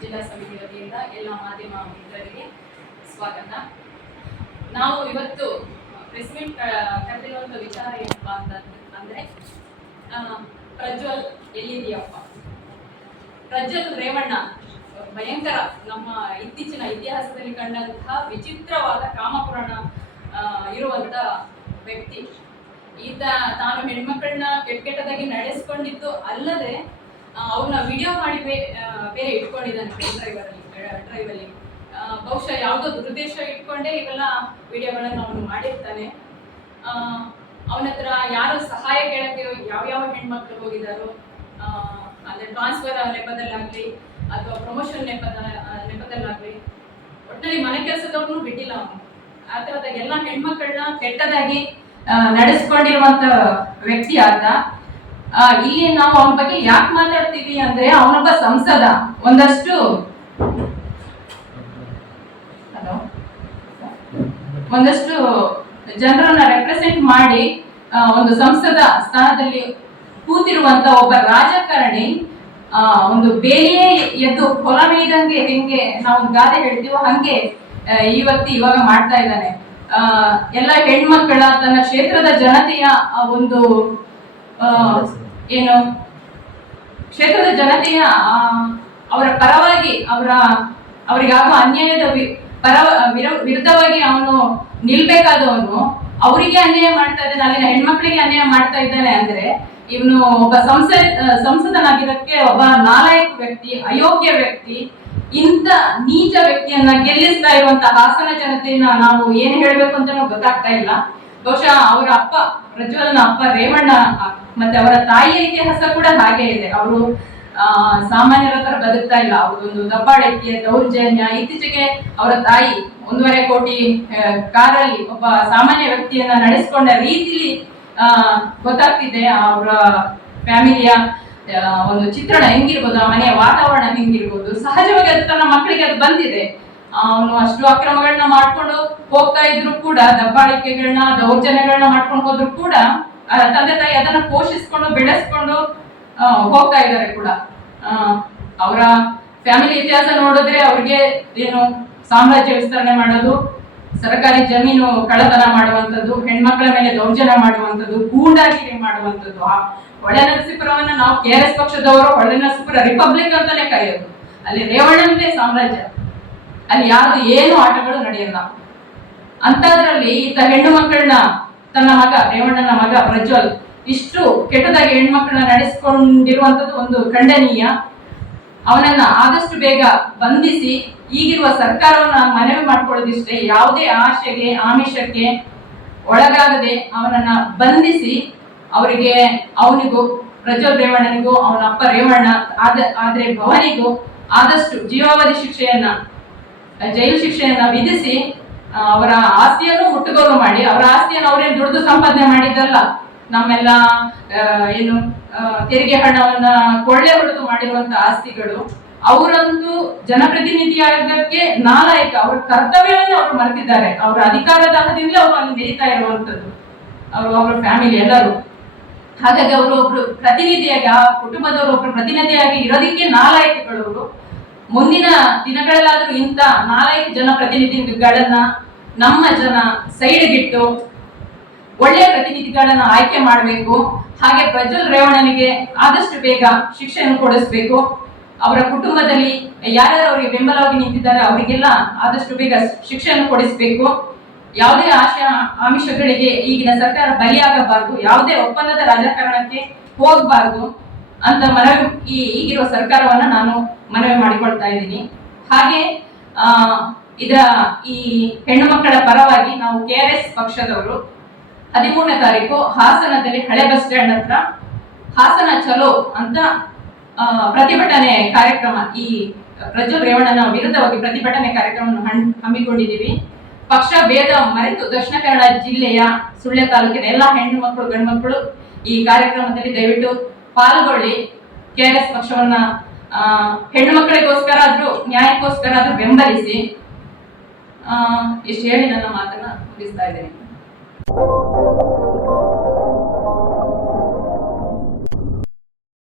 ಜಿಲ್ಲಾ ಸಮಿತಿ ವತಿಯಿಂದ ಎಲ್ಲ ಮಾಧ್ಯಮ ಮಿತ್ರರಿಗೆ ಸ್ವಾಗತ. ನಾವು ಇವತ್ತು ಪ್ರೆಸ್ ಮೀಟ್ ವಿಚಾರ ಏನಪ್ಪ ಅಂತ ಅಂದರೆ ಪ್ರಜ್ವಲ್ ಎಲ್ಲಿದೆಯಪ್ಪ ಪ್ರಜ್ವಲ್ ರೇವಣ್ಣ, ಭಯಂಕರ ನಮ್ಮ ಇತ್ತೀಚಿನ ಇತಿಹಾಸದಲ್ಲಿ ಕಂಡಂತಹ ವಿಚಿತ್ರವಾದ ಕಾಮಪುರಾಣ ಇರುವಂತ ವ್ಯಕ್ತಿ. ಈತ ತಾನು ಹೆಣ್ಮಕ್ಳನ್ನ ಕೆಟ್ಟ ಕೆಟ್ಟದಾಗಿ ನಡೆಸ್ಕೊಂಡಿದ್ದು ಅಲ್ಲದೆ ಅವನ್ನ ವಿಡಿಯೋ ಮಾಡಿ ಬೇರೆ ಇಟ್ಕೊಂಡಿದ್ದಾನೆ ಪೆನ್ ಡ್ರೈವರ್ ಅಲ್ಲಿ ಡ್ರೈವ್ ಬಹುಶಃ ಯಾವುದೋ ದುರುದ್ದೇಶ ಇಟ್ಕೊಂಡೇ ಇವೆಲ್ಲ ವಿಡಿಯೋಗಳನ್ನು ಅವನು ಮಾಡಿರ್ತಾನೆ. ಅವನ ಹತ್ರ ಯಾರು ಸಹಾಯ ಕೇಳಕ್ಕೆ ಯಾವ್ಯಾವ ಹೆಣ್ಮಕ್ಳು ಹೋಗಿದ್ದಾರೋ ಅಂದರೆ ಟ್ರಾನ್ಸ್ಫರ್ ನೆಪದಲ್ಲಾಗಲಿ ಅಥವಾ ಪ್ರಮೋಷನ್ ನೆಪದ ನೆಪದಲ್ಲಾಗಲಿ ಒಟ್ಟಿನಲ್ಲಿ ಮನೆ ಕೆಲಸದವ್ರನ್ನು ಬಿಟ್ಟಿಲ್ಲ ಅವನು. ಆ ಥರದ ಎಲ್ಲ ಹೆಣ್ಮಕ್ಳನ್ನ ಕೆಟ್ಟದಾಗಿ ನಡೆಸ್ಕೊಂಡಿರುವಂತ ವ್ಯಕ್ತಿ ಆತ ಇಲ್ಲಿ ನಾವು ಅವನ ಬಗ್ಗೆ ಯಾಕೆ ಮಾತಾಡ್ತೀವಿ ಅಂದ್ರೆ ಅವನೊಬ್ಬ ಸಂಸದ ಒಂದಷ್ಟು ಒಂದಷ್ಟು ಜನರನ್ನ ರೆಪ್ರೆಸೆಂಟ್ ಮಾಡಿ ಒಂದು ಸಂಸದ ಸ್ಥಾನದಲ್ಲಿ ಕೂತಿರುವಂತ ಒಬ್ಬ ರಾಜಕಾರಣಿ ಆ, ಒಂದು ಬೇಲಿಯೇ ಎದ್ದು ಹೊಲ ಮೇಯ್ದಂಗೆ ಹೆಂಗೆ ನಾವು ಗಾದೆ ಹೇಳ್ತೀವೋ ಹಂಗೆ ಈ ಇವಾಗ ಮಾಡ್ತಾ ಇದ್ದಾನೆ. ಆ, ಎಲ್ಲ ಹೆಣ್ಮಕ್ಕಳ ತನ್ನ ಕ್ಷೇತ್ರದ ಜನತೆಯ ಒಂದು ಏನು, ಕ್ಷೇತ್ರದ ಜನತೆಯ ಅವರ ಪರವಾಗಿ ಅವರ, ಅವರಿಗಾಗುವ ಅನ್ಯಾಯದ ಪರ, ವಿರ- ವಿರುದ್ಧವಾಗಿ ಅವನು ನಿಲ್ಬೇಕಾದವನು, ಅವರಿಗೆ ಅನ್ಯಾಯ ಮಾಡ್ತಾ ಇದ್ದಾನೆ, ಅಲ್ಲಿನ ಹೆಣ್ಮಕ್ಳಿಗೆ ಅನ್ಯಾಯ ಮಾಡ್ತಾ ಇದ್ದಾನೆ ಅಂದ್ರೆ, ಇವನು ಒಬ್ಬ ಸಂಸದ ಸಂಸದನಾಗಿರೋಕ್ಕೆ ಒಬ್ಬ ನಾಲಾಯಕ ವ್ಯಕ್ತಿ, ಅಯೋಗ್ಯ ವ್ಯಕ್ತಿ, ಇಂಥ ನೀಚ ವ್ಯಕ್ತಿಯನ್ನ ಗೆಲ್ಲಿಸ್ತಾ ಇರುವಂತ ಹಾಸನ ಜನತೆಯನ್ನ ನಾವು ಏನ್ ಹೇಳ್ಬೇಕು ಅಂತ ಗೊತ್ತಾಗ್ತಾ ಇಲ್ಲ. ಬಹುಶಃ ಅವರ ಅಪ್ಪ, ಪ್ರಜ್ವಲನ ಅಪ್ಪ ರೇವಣ್ಣ, ಮತ್ತೆ ಅವರ ತಾಯಿಯ ಇತಿಹಾಸ ಕೂಡ ಹಾಗೆ ಇದೆ. ಅವರು ಸಾಮಾನ್ಯರ ತರ ಬದುಕ್ತಾ ಇಲ್ಲ. ಅವ್ರದೊಂದು ದಬ್ಬಾಳಿಕೆ ದೌರ್ಜನ್ಯ. ಇತ್ತೀಚೆಗೆ ಅವರ ತಾಯಿ ಒಂದೂವರೆ ಕೋಟಿ ಕಾರಲ್ಲಿ ಒಬ್ಬ ಸಾಮಾನ್ಯ ವ್ಯಕ್ತಿಯನ್ನ ನಡೆಸ್ಕೊಂಡ ರೀತಿಲಿ ಗೊತ್ತಾಗ್ತಿದೆ. ಅವರ ಫ್ಯಾಮಿಲಿಯ ಒಂದು ಚಿತ್ರಣ ಹೆಂಗಿರ್ಬೋದು, ಆ ಮನೆಯ ವಾತಾವರಣ ಹೆಂಗಿರ್ಬೋದು. ಸಹಜವಾಗಿ ಅದು ತನ್ನ ಮಕ್ಕಳಿಗೆ ಅದು ಬಂದಿದೆ. ಅವನು ಅಷ್ಟು ಅಕ್ರಮಗಳನ್ನ ಮಾಡ್ಕೊಂಡು ಹೋಗ್ತಾ ಇದ್ರು ಕೂಡ ದಬ್ಬಾಳಿಕೆಗಳನ್ನ ದೌರ್ಜನ್ಯಗಳನ್ನ ಮಾಡ್ಕೊಂಡು ಹೋದ್ರು ಕೂಡ ತಂದೆ ತಾಯಿ ಅದನ್ನ ಪೋಷಿಸ್ಕೊಂಡು, ಬೆಳೆಸ್ಕೊಂಡು ಹೋಗ್ತಾ ಇದ್ದಾರೆ ಕೂಡ. ಅವರ ಫ್ಯಾಮಿಲಿ ಇತಿಹಾಸ ನೋಡಿದ್ರೆ ಅವ್ರಿಗೆ ಏನು ಸಾಮ್ರಾಜ್ಯ ವಿಸ್ತರಣೆ ಮಾಡೋದು, ಸರ್ಕಾರಿ ಜಮೀನು ಕಳ್ಳತನ ಮಾಡುವಂಥದ್ದು, ಹೆಣ್ಮಕ್ಳ ಮೇಲೆ ದೌರ್ಜನ್ಯ ಮಾಡುವಂಥದ್ದು, ಗೂಂಡಾಗಿರಿ ಮಾಡುವಂಥದ್ದು, ಆ ಹೊಳೆನರಸೀಪುರವನ್ನ ನಾವು ಕೆ ಆರ್ ಎಸ್ ಪಕ್ಷದವರು ಹೊಳೆನರಸೀಪುರ ರಿಪಬ್ಲಿಕ್ ಅಂತಾನೆ ಕರೆಯೋದು. ಅಲ್ಲಿ ರೇವಣ್ಣನೇ ಸಾಮ್ರಾಜ್ಯ. ಅಲ್ಲಿ ಯಾವ್ದು ಏನು ಆಟಗಳು ನಡೆಯಲ್ಲ. ಅಂತದ್ರಲ್ಲಿ ಈತ ಹೆಣ್ಣು ಮಕ್ಕಳನ್ನ, ತನ್ನ ಮಗ, ರೇವಣ್ಣನ ಮಗ ಪ್ರಜ್ವಲ್, ಇಷ್ಟು ಕೆಟ್ಟದಾಗಿ ಹೆಣ್ಮಕ್ಳನ್ನ ನಡೆಸಿಕೊಂಡಿರುವಂತದ್ದು ಒಂದು ಖಂಡನೀಯ. ಅವನನ್ನ ಆದಷ್ಟು ಬೇಗ ಬಂಧಿಸಿ, ಈಗಿರುವ ಸರ್ಕಾರವನ್ನ ನಾನು ಮನವಿ ಮಾಡ್ಕೊಳ್ಳೋದಿಷ್ಟೇ ಯಾವುದೇ ಆಶೆಗೆ, ಆಮಿಷಕ್ಕೆ ಒಳಗಾಗದೆ ಅವನನ್ನ ಬಂಧಿಸಿ, ಅವರಿಗೆ ಅವನಿಗೂ, ಪ್ರಜ್ವಲ್ ರೇವಣ್ಣನಿಗೂ, ಅವನ ಅಪ್ಪ ರೇವಣ್ಣ, ಆದ, ಆದ್ರೆ ಭವನಿಗೂ ಆದಷ್ಟು ಜೀವಾವಧಿ ಶಿಕ್ಷೆಯನ್ನ ಜೈಲು ಶಿಕ್ಷೆಯನ್ನ ವಿಧಿಸಿ ಅವರ ಆಸ್ತಿಯನ್ನು ಮುಟ್ಟುಗೋಲು ಮಾಡಿ, ಅವರ ಆಸ್ತಿಯನ್ನು ಅವರೇನು ದುಡಿದು ಸಂಪಾದನೆ ಮಾಡಿದ್ದಲ್ಲ, ನಮ್ಮೆಲ್ಲ ಏನು ತೆರಿಗೆ ಹಣವನ್ನ ಕೊಳ್ಳೆ ಹೊಡೆದು ಮಾಡಿರುವಂತ ಆಸ್ತಿಗಳು ಅವರೊಂದು ಜನಪ್ರತಿನಿಧಿಯಾಗಕ್ಕೆ ನಾಲಾಯಕ ಅವ್ರ ಕರ್ತವ್ಯವನ್ನು ಅವರು ಮರೆತಿದ್ದಾರೆ. ಅವರ ಅಧಿಕಾರದ ಹಣದಿಂದಲೇ ಅವರು ಅಲ್ಲಿ ಮೆರೀತಾ ಇರುವಂತದ್ದು. ಅವರು, ಅವರ ಫ್ಯಾಮಿಲಿ ಎಲ್ಲರೂ. ಹಾಗಾಗಿ ಅವರು ಒಬ್ರು ಪ್ರತಿನಿಧಿಯಾಗಿ, ಆ ಕುಟುಂಬದವರು ಒಬ್ರು ಪ್ರತಿನಿಧಿಯಾಗಿ ಇರೋದಕ್ಕೆ ನಾಲಾಯಕಗಳು ಅವರು ಮುಂದಿನ ದಿನಗಳಲ್ಲಾದ್ರೂ ಇಂಥ ನಾಲ್ಕು ಜನ ಪ್ರತಿನಿಧಿಗಳನ್ನ ನಮ್ಮ ಜನ ಸೈಡ್ಗಿಟ್ಟು ಒಳ್ಳೆಯ ಪ್ರತಿನಿಧಿಗಳನ್ನ ಆಯ್ಕೆ ಮಾಡಬೇಕು. ಹಾಗೆ ಪ್ರಜ್ವಲ್ ರೇವಣ್ಣನಿಗೆ ಆದಷ್ಟು ಬೇಗ ಶಿಕ್ಷೆಯನ್ನು ಕೊಡಿಸ್ಬೇಕು. ಅವರ ಕುಟುಂಬದಲ್ಲಿ ಯಾರ್ಯಾರು ಅವರಿಗೆ ಬೆಂಬಲವಾಗಿ ನಿಂತಿದ್ದಾರೆ ಅವರಿಗೆಲ್ಲ ಆದಷ್ಟು ಬೇಗ ಶಿಕ್ಷೆಯನ್ನು ಕೊಡಿಸ್ಬೇಕು. ಯಾವುದೇ ಆಶಯ ಆಮಿಷಗಳಿಗೆ ಈಗಿನ ಸರ್ಕಾರ ಬಲಿಯಾಗಬಾರದು. ಯಾವುದೇ ಒಪ್ಪಂದದ ರಾಜಕಾರಣಕ್ಕೆ ಹೋಗಬಾರದು. ಅಂತ ಮನವಿ ಈ ಈಗಿರುವ ಸರ್ಕಾರವನ್ನ ನಾನು ಮನವಿ ಮಾಡಿಕೊಳ್ತಾ ಇದ್ದೀನಿ. ಹಾಗೆ ಇದರ ಈ ಹೆಣ್ಣು ಮಕ್ಕಳ ಪರವಾಗಿ ನಾವು ಕೆ ಆರ್ ಎಸ್ ಪಕ್ಷದವರು ಹದಿಮೂರನೇ ತಾರೀಕು ಹಾಸನದಲ್ಲಿ ಹಳೆ ಬಸ್ ಸ್ಟ್ಯಾಂಡ್ ಹತ್ರ ಹಾಸನ ಚಲೋ ಅಂತ ಪ್ರತಿಭಟನೆ ಕಾರ್ಯಕ್ರಮ, ಈ ಪ್ರಜ್ವಲ್ ರೇವಣ್ಣನ ವಿರುದ್ಧವಾಗಿ ಪ್ರತಿಭಟನೆ ಕಾರ್ಯಕ್ರಮವನ್ನು ಹಮ್ಮಿಕೊಂಡಿದ್ದೀವಿ. ಪಕ್ಷ ಭೇದ ಮರೆತು ದಕ್ಷಿಣ ಕನ್ನಡ ಜಿಲ್ಲೆಯ ಸುಳ್ಯ ತಾಲೂಕಿನ ಎಲ್ಲ ಹೆಣ್ಣು ಮಕ್ಕಳು, ಗಂಡು ಮಕ್ಕಳು ಈ ಕಾರ್ಯಕ್ರಮದಲ್ಲಿ ದಯವಿಟ್ಟು ಪಾಲ್ಗೊಳ್ಳಿ. ಕೆ ಆರ್ ಎಸ್ ಪಕ್ಷವನ್ನ ಹೆಣ್ಣು ಮಕ್ಕಳಿಗೋಸ್ಕರ ಆದ್ರೂ, ನ್ಯಾಯಕ್ಕೋಸ್ಕರ ಆದ್ರೂ ಬೆಂಬಲಿಸಿ. ಇಷ್ಟು ಹೇಳಿ ನನ್ನ ಮಾತನ್ನ ಮುಗಿಸ್ತಾ ಇದ್ದೇನೆ.